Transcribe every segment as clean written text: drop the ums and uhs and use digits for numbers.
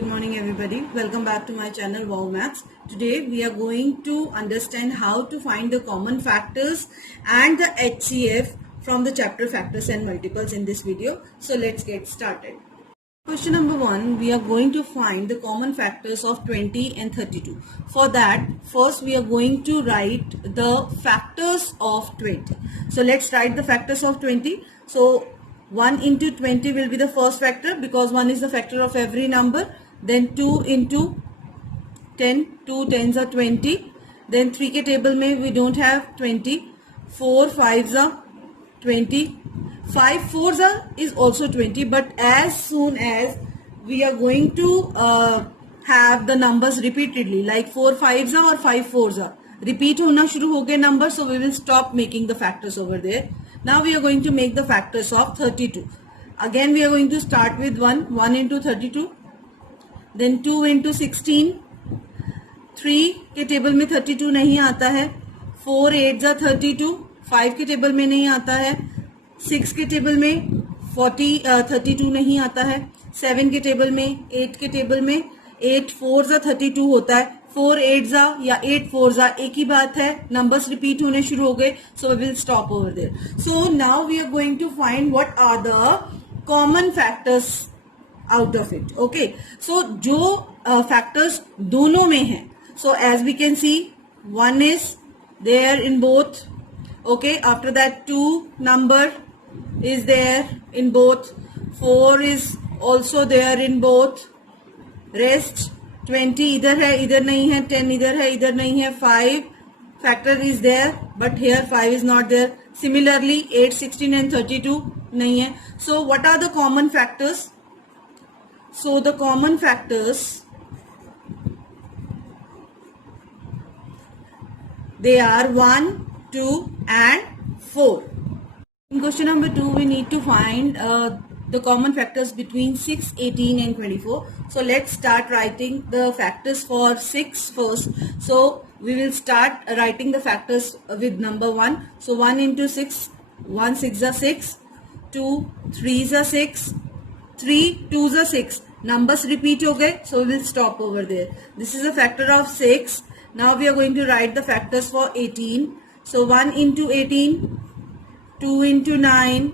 Good morning everybody. Welcome back to my channel Wow Maths. Today we are going to understand how to find the common factors and the HCF from the chapter Factors and Multiples in this video. So let's get started. Question number 1, we are going to find the common factors of 20 and 32. For that, first we are going to write the factors of 20. So let's write the factors of 20. So 1 into 20 will be the first factor because 1 is the factor of every number. Then 2 into 10, 2 tens are 20. Then 3 के table में we don't have 20. 4 5s are 20. 5 4s are is also 20, but as soon as we are going to have the numbers repeatedly, like 4 5s are or 5 4s are, repeat होना शुरू हो गए numbers, so we will stop making the factors over there. Now we are going to make the factors of 32. Again we are going to start with 1 into 32, then 2 into 16. 3 के table में 32 नहीं आता है. 4 8 जा 32. 5 के टेबल में नहीं आता है. 6 के टेबल में 32 नहीं आता है. 7 के टेबल में, 8 के टेबल में 8 4 जा 32 होता है. 4 8 जा या 8 4 जा एक ही बात है. नंबर्स रिपीट होने शुरू हो गए, so we will stop over there. So now we are going to find what are the common factors out of it. Okay, so जो factors दोनों में हैं, so as we can see 1 is there in both. Okay, after that 2 number is there in both. 4 is also there in both. Rest 20 इधर है इधर नहीं है. 10 इधर है इधर नहीं है. 5 factor is there but here 5 is not there. Similarly 8 16 and 32 नहीं है. So what are the common factors? So the common factors, they are 1, 2 and 4. In question number 2, we need to find the common factors between 6, 18 and 24. So let's start writing the factors for 6 first. So we will start writing the factors with number 1. So 1 into 6, 1 6 are 6, 2 3s are 6, 3 2s are 6. Numbers repeat हो गए, so we will stop over there. This is a factor of 6. Now we are going to write the factors for 18. So 1 into 18, 2 into 9,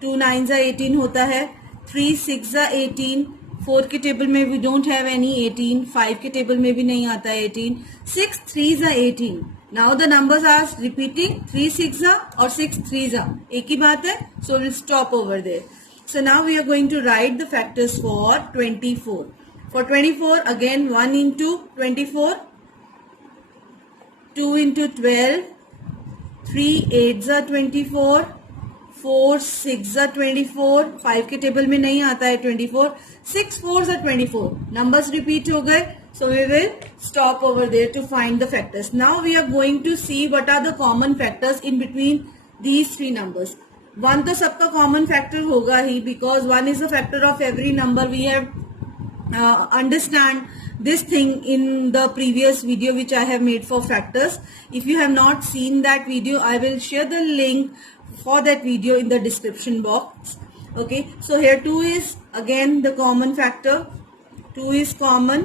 2 9s are 18 होता है. 3 6 are 18. 4 के table में we don't have any 18. 5 के table में भी नहीं आता है 18. 6 3s are 18. Now the numbers are repeating. 3 6 are और 6 3s are एक ही बात है, so we'll stop over there. So now we are going to write the factors for 24. For 24, again 1 into 24, 2 into 12, 3 8s are 24, 4 6s are 24, 5 के table में नहीं आता है 24, 6 4s are 24. Numbers repeat हो गए, so we will stop over there to find the factors. Now we are going to see what are the common factors in between these three numbers. 1 तो सबका common factor होगा ही because 1 is the factor of every number. We have understand this thing in the previous video which I have made for factors. If you have not seen that video, I will share the link for that video in the description box. Okay, so here 2 is again the common factor. 2 is common.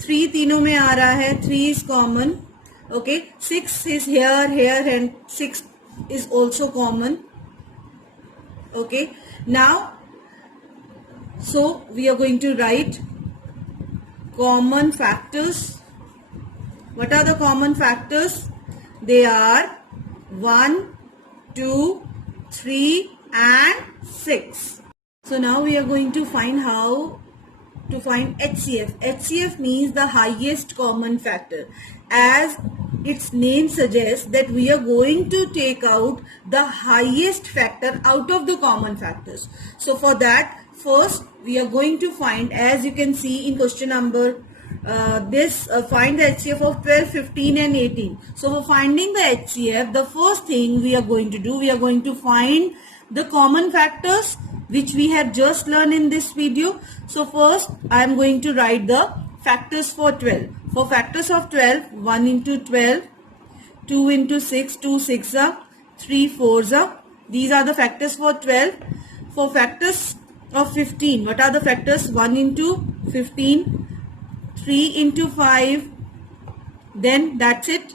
3 तीनों में आ रहा है. 3 is common. Okay, 6 is here and 6 is also common. Okay, now so we are going to write common factors. What are the common factors? They are 1, 2, 3 and 6. So now we are going to find how to find HCF. HCF means the highest common factor. As its name suggests that we are going to take out the highest factor out of the common factors. So for that, first we are going to find, as you can see in question number find the HCF of 12, 15 and 18. So for finding the HCF, the first thing we are going to do, we are going to find the common factors which we have just learned in this video. So first I am going to write the factors for 12. For factors of 12, 1 into 12, 2 into 6, 2 6 are, 3 4s are. These are the factors for 12. For factors of 15, what are the factors? 1 into 15, 3 into 5, then that's it.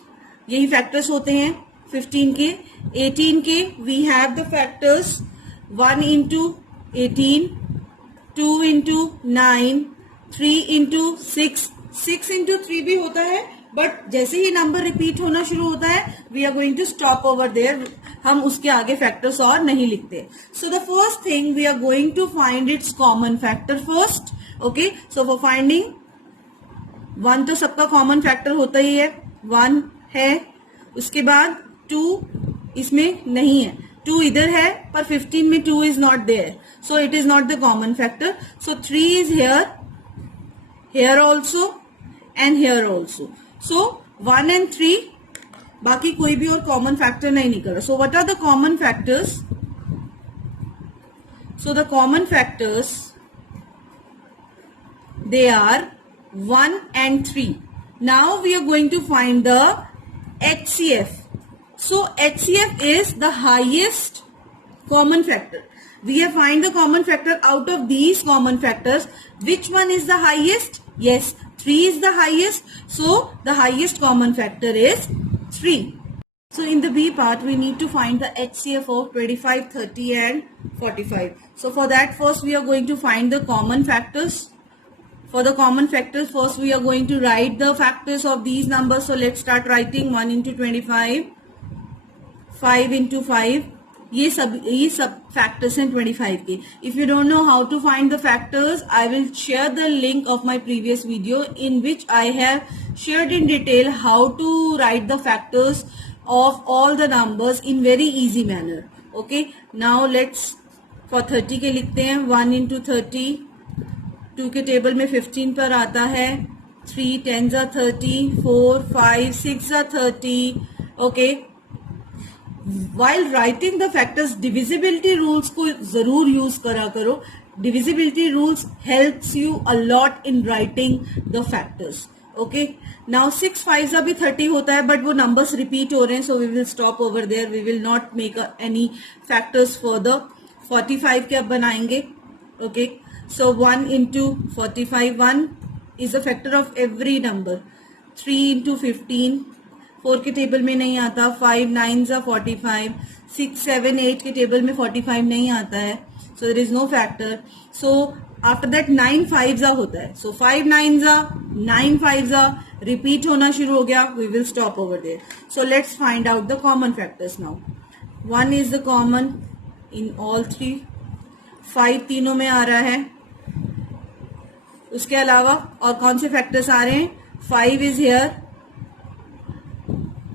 यही factors होते हैं 15 के. 18 के we have the factors 1 into 18, 2 into 9, 3 into 6, 6 into 3 भी होता है, but जैसे ही number repeat होना शुरू होता है we are going to stop over there. हम उसके आगे फैक्टर्स और नहीं लिखते. So the first thing we are going to find it's common factor first. Okay, so for finding 1 तो सबका कॉमन फैक्टर होता ही है, 1 है. उसके बाद 2 इसमें नहीं है, 2 इधर है पर 15 में 2 is not there, so it is not the common factor. So 3 is here, here also and here also. So 1 and 3, बाकी कोई भी और कॉमन फैक्टर नहीं निकल रहा. So what are the common factors? So the common factors they are 1 and 3. Now we are going to find the HCF. So HCF is the highest common factor. We have find the common factor out of these common factors. Which one is the highest? Yes, 3 is the highest. So the highest common factor is 3. So in the B part we need to find the HCF of 25, 30 and 45. So for that first we are going to find the common factors. For the common factors, first we are going to write the factors of these numbers. So let's start writing 1 into 25, 5 into 5. ये सब factors हैं 25 के. If you don't know how to find the factors, I will share the link of my previous video in which I have shared in detail how to write the factors of all the numbers in very easy manner. Okay. Now let's for 30 के लिखते हैं 1 into 30. 2 के table में 15 पर आता है. 3 10s are 30, 4 5 6 are 30. Okay. While writing the factors, divisibility rules को जरूर यूज करा करो. Divisibility rules helps you a lot in writing the factors. Okay. Now 6 5s भी 30 होता है, but वो numbers repeat हो रहे हैं, so we will stop over there. We will not make any factors for the 45 के अब बनाएंगे. Okay. So 1 into 45, 1 is a factor of every number. 3 into 15, 4 के टेबल में नहीं आता. 5 9s are 45. 6 7 8 के टेबल में 45 नहीं आता है, so there is no factor. So after that 9 5s are होता है. So 5 9s are, 9 5s are, repeat होना शुरू हो गया. We will stop over there. So let's find out the common factors now. 1 is the common in all 3. 5 तीनों में आ रहा है. उसके अलावा और कौन से फैक्टर्स आ रहे हैं? 5 is here.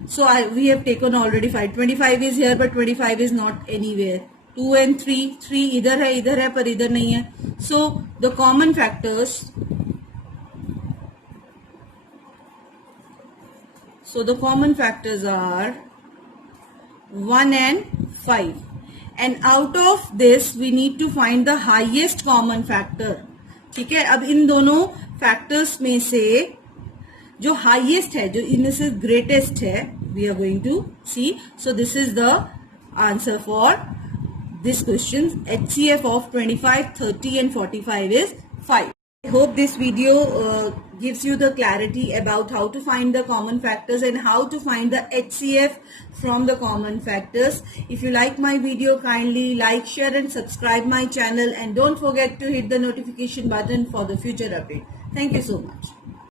So we have taken already 5. 25 is here, but 25 is not anywhere. 2 and 3, 3 इधर है पर इधर नहीं है. So the common factors. So the common factors are 1 and 5. And out of this we need to find the highest common factor. ठीक है. अब इन दोनों फैक्टर्स में से जो हाईएस्ट है, जो इनमें से ग्रेटेस्ट है, we are going to see. So this is the answer for this question. HCF of 25, 30 and 45 is 5. I hope this video gives you the clarity about how to find the common factors and how to find the HCF from the common factors. If you like my video, kindly like, share and subscribe my channel, and don't forget to hit the notification button for the future update. Thank you so much.